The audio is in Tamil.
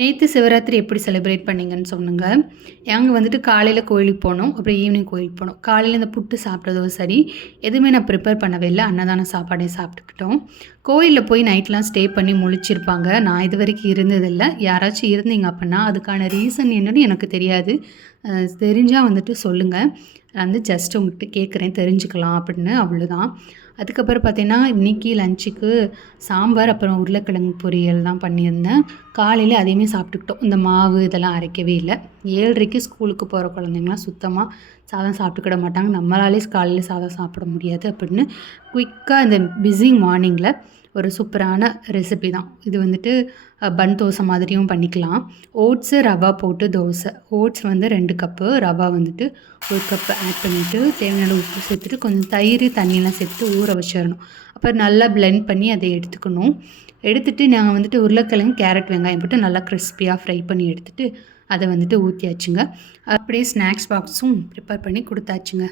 நேத்து சிவராத்திரி எப்படி செலிப்ரேட் பண்ணீங்கன்னு சொன்னுங்க. நாங்க வந்துட்டு காலையில கோயிலுக்கு போனோம். அப்புறம் ஈவினிங் கோயிலுக்கு போனோம். காலையில இந்த புட்டு சாப்பிட்டதும் சரி, எதுவுமே நான் ப்ரிப்பேர் பண்ணவே இல்ல. அன்னதான சாப்பாடே சாப்பிட்டுக்கிட்டோம். கோயில்ல போய் நைட்லாம் ஸ்டே பண்ணி முழிச்சிருப்பாங்க. நான் இதுவரைக்கும் இருந்ததில்ல. யாராச்சும் இருந்தீங்க அப்பன்னா, அதுக்கான ரீசன் என்னன்னு எனக்கு தெரியாது. அ தெரிஞ்சா வந்துட்டு சொல்லுங்க. நான் வந்து ஜஸ்ட் உங்ககிட்ட கேட்குறேன் தெரிஞ்சுக்கலாம் அப்படின்னு அவ்வளோதான். அதுக்கப்புறம் பார்த்தீங்கன்னா, இன்னைக்கு லஞ்சுக்கு சாம்பார், அப்புறம் உருளைக்கிழங்கு பொரியல் தான் பண்ணியிருந்தேன். காலையில அதையுமே சாப்பிட்டுக்கிட்டோம். இந்த மாவு இதெல்லாம் அரைக்கவே இல்ல. 7:30க்கு ஸ்கூலுக்கு போற குழந்தைங்கலாம் சுத்தமா சாதம் சாப்பிட்டுக்கிட மாட்டாங்க. நம்மளாலே காலையில சாதம் சாப்பிட முடியாது அப்படின்னு குயிக்கா இந்த பிஸி மார்னிங்கில ஒரு சூப்பரான ரெசிபி தான். இது வந்துட்டு பன் தோசை மாதிரியும் பண்ணிக்கலாம். ஓட்ஸு, ரவா போட்டு தோசை. ஓட்ஸ் வந்து 2 கப்பு, ரவா வந்துட்டு 1 கப் ஆட் பண்ணிவிட்டு தேவையான உப்பு சேர்த்துட்டு கொஞ்சம் தயிர், தண்ணியெல்லாம் சேர்த்துட்டு ஊற வச்சிரணும். அப்புறம் நல்லா பிளெண்ட் பண்ணி அதை எடுத்துக்கணும். எடுத்துட்டு நாங்கள் வந்துட்டு உருளைக்கிழங்கு, கேரட், வெங்காயம் போட்டு நல்லா கிறிஸ்பியாக ஃப்ரை பண்ணி எடுத்துட்டு அதை வந்துட்டு ஊற்றியாச்சுங்க. அப்படியே ஸ்நாக்ஸ் பாக்ஸும் ப்ரிப்பேர் பண்ணி கொடுத்தாச்சுங்க.